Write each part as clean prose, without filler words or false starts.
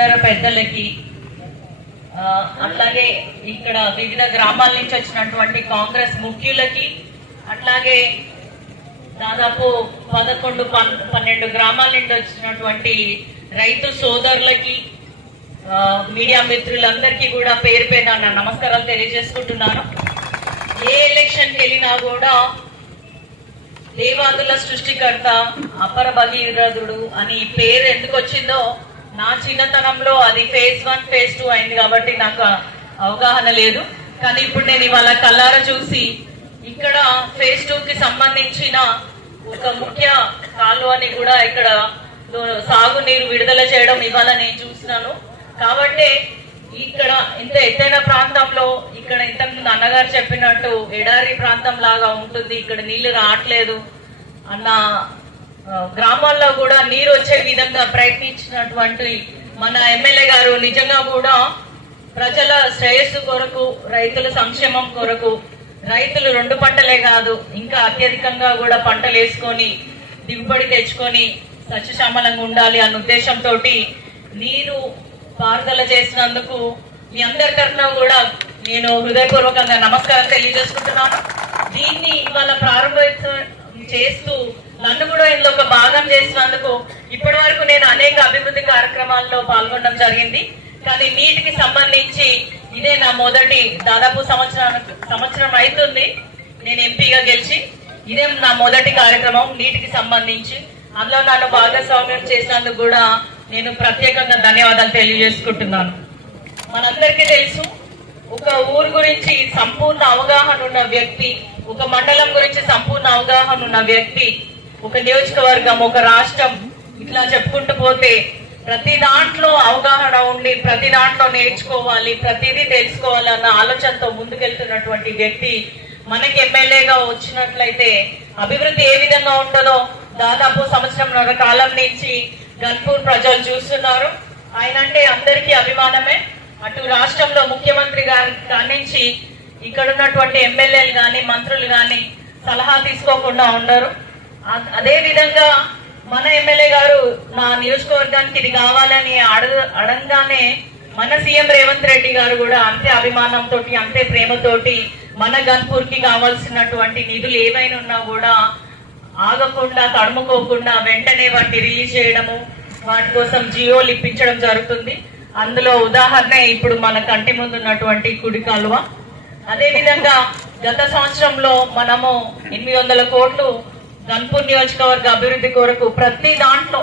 ఇతర పెద్దలకి, అట్లాగే ఇక్కడ వివిధ గ్రామాల నుంచి వచ్చినటువంటి కాంగ్రెస్ ముఖ్యులకి, అట్లాగే దాదాపు 11-12 గ్రామాల నుండి వచ్చినటువంటి రైతు సోదరులకి, మీడియా మిత్రులందరికీ కూడా పేరు పేరున నా నమస్కారాలు తెలియజేసుకుంటున్నాను. ఏ ఎలక్షన్కి వెళ్ళినా కూడా దేవాదుల సృష్టికర్త, అపర భగీరథుడు అని పేరు ఎందుకు వచ్చిందో నా చిన్నతనంలో అది ఫేజ్ 1 ఫేజ్ 2 అయింది కాబట్టి నాకు అవగాహన లేదు. కానీ ఇప్పుడు నేను ఇవాళ కల్లారా చూసి ఇక్కడ ఫేజ్ 2కి సంబంధించిన ఒక ముఖ్య కాలువని కూడా ఇక్కడ సాగునీరు విడుదల చేయడం ఇవాళ నేను చూసినాను. కాబట్టి ఇక్కడ ఇంత ఎత్తైన ప్రాంతంలో, ఇక్కడ ఇంతకుముందు అన్నగారు చెప్పినట్టు ఎడారి ప్రాంతం లాగా ఉంటుంది, ఇక్కడ నీళ్లు రావట్లేదు అన్న గ్రామాల్లో కూడా నీరు వచ్చే విధంగా ప్రయత్నించినటువంటి మన ఎమ్మెల్యే గారు నిజంగా కూడా ప్రజల శ్రేయస్సు కొరకు, రైతుల సంక్షేమం కొరకు, రైతులు 2 పంటలే కాదు ఇంకా అత్యధికంగా కూడా పంటలు వేసుకొని దిగుబడి తెచ్చుకొని సస్యశ్యామలంగా ఉండాలి అన్న ఉద్దేశంతో నీరు పారుదల చేసినందుకు మీ అందరి తరఫున కూడా నేను హృదయపూర్వకంగా నమస్కారం తెలియజేసుకుంటున్నాను. దీన్ని ఇవాళ ప్రారంభోత్సవం చేస్తూ నన్ను కూడా ఇందులో ఒక భాగం చేసినందుకు ఇప్పటి వరకు నేను అనేక అభివృద్ధి కార్యక్రమాల్లో పాల్గొనడం జరిగింది. కానీ నీటికి సంబంధించి ఇదే నా మొదటి, దాదాపు సంవత్సరం అవుతుంది నేను ఎంపీగా గెలిచి, ఇదే నా మొదటి కార్యక్రమం నీటికి సంబంధించి. అందులో నన్ను భాగస్వామ్యం చేసినందుకు కూడా నేను ప్రత్యేకంగా ధన్యవాదాలు తెలియజేసుకుంటున్నాను. మనందరికీ తెలుసు, ఒక ఊరు గురించి సంపూర్ణ అవగాహన ఉన్న వ్యక్తి, ఒక మండలం గురించి సంపూర్ణ అవగాహన ఉన్న వ్యక్తి, ఒక నియోజకవర్గం, ఒక రాష్ట్రం, ఇట్లా చెప్పుకుంటూ పోతే ప్రతి దాంట్లో అవగాహన ఉండి ప్రతి దాంట్లో నేర్చుకోవాలి, ప్రతిదీ తెలుసుకోవాలన్న ఆలోచనతో ముందుకెళ్తున్నటువంటి వ్యక్తి మనకి ఎమ్మెల్యేగా వచ్చినట్లయితే అభివృద్ధి ఏ విధంగా ఉంటుందో దాదాపు సంవత్సరంన్నర కాలం నుంచి గన్పూర్ ప్రజలు చూస్తున్నారు. ఆయన అంటే అందరికీ అభిమానమే. అటు రాష్ట్రంలో ముఖ్యమంత్రి గారి నుంచి ఇక్కడ ఉన్నటువంటి ఎమ్మెల్యేలు కానీ మంత్రులు కానీ సలహా తీసుకోకుండా ఉండరు. అదే విధంగా మన ఎమ్మెల్యే గారు నా నియోజకవర్గానికి ఇది కావాలని అడగగానే మన సీఎం రేవంత్ రెడ్డి గారు కూడా అంతే అభిమానంతో, అంతే ప్రేమతోటి మన గన్పూర్ కి కావాల్సినటువంటి నిధులు ఏవైనా ఉన్నా కూడా ఆగకుండా, తడుముకోకుండా వెంటనే వాటిని రిలీజ్ చేయడము, వాటి కోసం జియోలు ఇప్పించడం జరుగుతుంది. అందులో ఉదాహరణ ఇప్పుడు మన కంటి ముందు ఉన్నటువంటి కుడి కాలువ. అదే విధంగా గత సంవత్సరంలో మనము 800 కోట్లు గన్పూర్ నియోజకవర్గ అభివృద్ధి కొరకు ప్రతి దాంట్లో,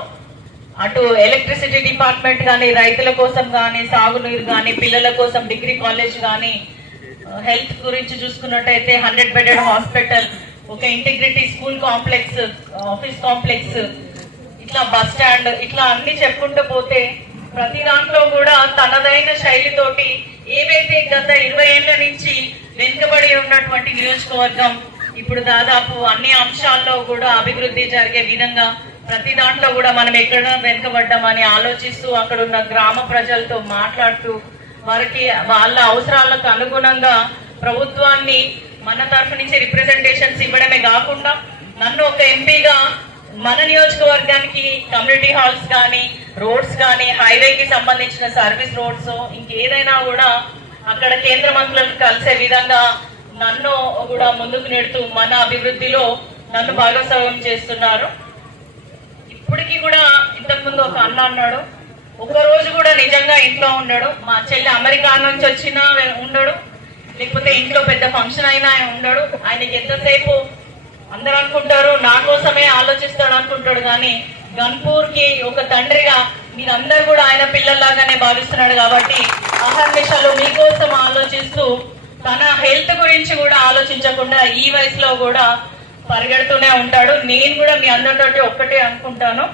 అటు ఎలక్ట్రిసిటీ డిపార్ట్మెంట్ కానీ, రైతుల కోసం కానీ, సాగునీరు కానీ, పిల్లల కోసం డిగ్రీ కాలేజ్ కానీ, హెల్త్ గురించి చూసుకున్నట్టయితే 100 బెడెడ్ హాస్పిటల్, ఒక integrity school complex, office complex, ఇట్లా బస్ స్టాండ్, ఇట్లా అన్ని చెప్పుకుంటూ పోతే ప్రతి దాంట్లో కూడా తనదైన శైలితోటి ఏవైతే గత 20 ఏళ్ల నుంచి వెనుకబడి ఉన్నటువంటి నియోజకవర్గం ఇప్పుడు దాదాపు అన్ని అంశాల్లో కూడా అభివృద్ధి జరిగే విధంగా ప్రతి దాంట్లో కూడా మనం ఎక్కడ వెనుకబడ్డామని ఆలోచిస్తూ అక్కడ ఉన్న గ్రామ ప్రజలతో మాట్లాడుతూ వారికి వాళ్ళ అవసరాలకు అనుగుణంగా ప్రభుత్వాన్ని మన తరఫు నుంచి రిప్రజెంటేషన్స్ ఇవ్వడమే కాకుండా నన్ను ఒక ఎంపీగా మన నియోజకవర్గానికి కమ్యూనిటీ హాల్స్ కానీ, రోడ్స్ కానీ, హైవేకి సంబంధించిన సర్వీస్ రోడ్స్, ఇంకేదైనా కూడా అక్కడ కేంద్ర మంత్రులను కలిసే విధంగా నన్ను కూడా ముందుకు నెడుతూ మన అభివృద్ధిలో నన్ను భాగస్వామ్యం చేస్తున్నారు. ఇప్పటికీ కూడా ఇంతకుముందు ఒక అన్న అన్నాడు, ఒక్కరోజు కూడా నిజంగా ఇంట్లో ఉండడు. మా చెల్లి అమెరికా నుంచి వచ్చినా ఉండడు, లేకపోతే ఇంట్లో పెద్ద ఫంక్షన్ అయినా ఆయన ఉండడు. ఆయనకి ఎంతసేపు అందరూ అనుకుంటారు నా కోసమే ఆలోచిస్తాడు అనుకుంటాడు, కానీ గన్పూర్ కి ఒక తండ్రిగా మీరందరూ కూడా ఆయన పిల్లల్లాగానే భావిస్తున్నాడు. కాబట్టి అహర్నిశలు మీకోసం ఆలోచిస్తూ తన హెల్త్ గురించి కూడా ఆలోచించకుండా ఈ వయసులో కూడా పరిగెడుతూనే ఉంటాడు. నేను కూడా మీ అందరితోటి ఒక్కటే అనుకుంటాను,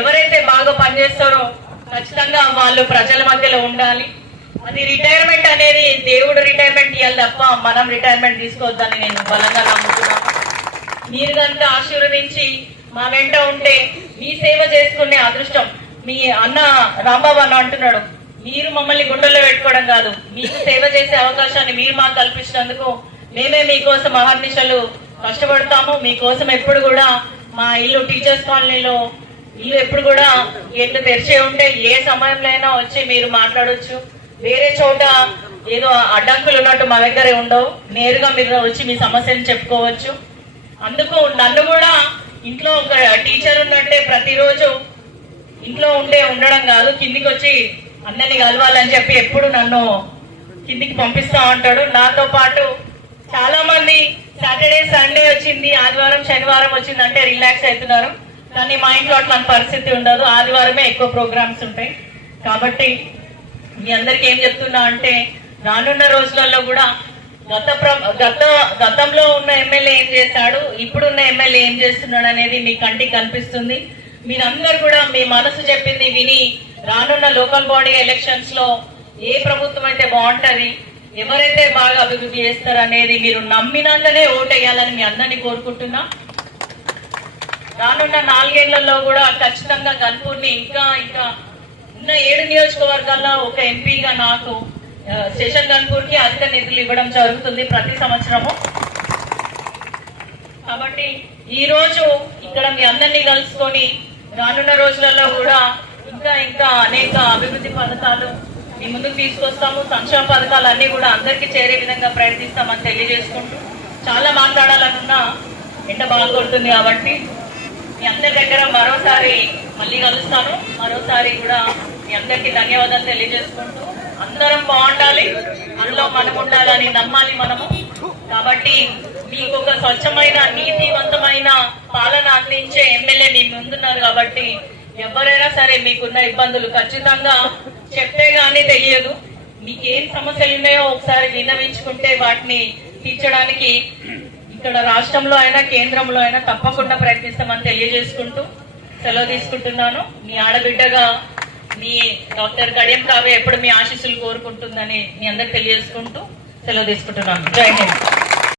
ఎవరైతే బాగా పనిచేస్తారో ఖచ్చితంగా వాళ్ళు ప్రజల మధ్యలో ఉండాలి. అది రిటైర్మెంట్ అనేది దేవుడు రిటైర్మెంట్ ఇవ్వాలి తప్ప మనం రిటైర్మెంట్ తీసుకోవద్దని నేను బలంగా నమ్ముతున్నాను. మీరు కనుక ఆశీర్వదించి మా వెంట ఉంటే మీ సేవ చేసుకునే అదృష్టం, మీ అన్న రాంబాబు అన్న అంటున్నాడు, మీరు మమ్మల్ని గుండెల్లో పెట్టుకోవడం కాదు, మీకు సేవ చేసే అవకాశాన్ని మీరు మాకు కల్పించినందుకు మేమే మీకోసం అహర్నిశలు కష్టపడతాము. మీకోసం ఎప్పుడు కూడా మా ఇల్లు టీచర్స్ కాలనీలో ఇల్లు ఎప్పుడు కూడా గేట్లు తెరిచే ఉంటే ఏ సమయంలో అయినా వచ్చి మీరు మాట్లాడొచ్చు. వేరే చోట ఏదో అడ్డంకులు ఉన్నట్టు మా దగ్గరే ఉండవు. నేరుగా మీరు వచ్చి మీ సమస్యను చెప్పుకోవచ్చు. అందుకు నన్ను కూడా ఇంట్లో ఒక టీచర్ ఉన్నట్టే ప్రతిరోజు ఇంట్లో ఉండడం కాదు, కిందికి వచ్చి అందరినీ కలవాలని చెప్పి ఎప్పుడు నన్ను కిందికి పంపిస్తా ఉంటాడు. నాతో పాటు చాలా మంది సాటర్డే సండే వచ్చింది, ఆదివారం శనివారం వచ్చిందంటే రిలాక్స్ అవుతున్నారు. కానీ మా ఇంట్లో అట్లాంటి పరిస్థితి ఉండదు. ఆదివారమే ఎక్కువ ప్రోగ్రామ్స్ ఉంటాయి. కాబట్టి మీ అందరికి ఏం చెప్తున్నా అంటే రానున్న రోజులలో కూడా గతంలో ఉన్న ఎమ్మెల్యే ఏం చేశాడు, ఇప్పుడున్న ఎమ్మెల్యే ఏం చేస్తున్నాడు అనేది మీ కంటికి కనిపిస్తుంది. మీరందరూ కూడా మీ మనసు చెప్పింది విని రానున్న లోకల్ బాడీ ఎలక్షన్స్ లో ఏ ప్రభుత్వం అయితే బాగుంటది, ఎవరైతే బాగా అభివృద్ధి చేస్తారు అనేది మీరు నమ్మినంతనే ఓటేయాలని మీ అందరినీ కోరుకుంటున్నా. రానున్న 4 ఏళ్లలో కూడా ఖచ్చితంగా గన్పూర్ని ఇంకా ఉన్న 7 నియోజకవర్గాల్లో ఒక ఎంపీగా నాకు స్టేషన్ గన్పూర్కి అధిక నిధులు ఇవ్వడం జరుగుతుంది ప్రతి సంవత్సరము. కాబట్టి ఈ రోజు ఇక్కడ మీ అందరినీ కలుసుకొని రానున్న రోజులలో కూడా ఇంకా అనేక అభివృద్ధి పథకాలు మీ ముందుకు తీసుకొస్తాము. సంక్షేమ పథకాలు అన్ని కూడా అందరికీ చేరే విధంగా ప్రయత్నిస్తామని తెలియజేసుకుంటూ, చాలా మాట్లాడాలనున్నా ఎండ బాగా కొడుతుంది కాబట్టి మీ అందరి దగ్గర మరోసారి మళ్ళీ కలుస్తాను. మరోసారి కూడా మీ అందరికీ ధన్యవాదాలు తెలియజేసుకుంటూ, అందరం బాగుండాలి, అందులో మనం ఉండాలని నమ్మాలి మనము. కాబట్టి మీకు ఒక స్వచ్ఛమైన నీతివంతమైన పాలన అందించే ఎమ్మెల్యే మీ ముందున్నారు. కాబట్టి ఎవరైనా సరే మీకున్న ఇబ్బందులు ఖచ్చితంగా చెప్తే గానీ తెలియదు. మీకు ఏం సమస్యలు ఉన్నాయో ఒకసారి విన్నవించుకుంటే వాటిని తీర్చడానికి ఇక్కడ రాష్ట్రంలో అయినా కేంద్రంలో అయినా తప్పకుండా ప్రయత్నిస్తామని తెలియజేసుకుంటూ సెలవు తీసుకుంటున్నాను. మీ ఆడబిడ్డగా మీ డాక్టర్ కడియం కావ్య ఎప్పుడు మీ ఆశీస్సులు కోరుకుంటుందని మీ అందరికి తెలియజేసుకుంటూ సెలవు తీసుకుంటున్నాను. జై హింద్.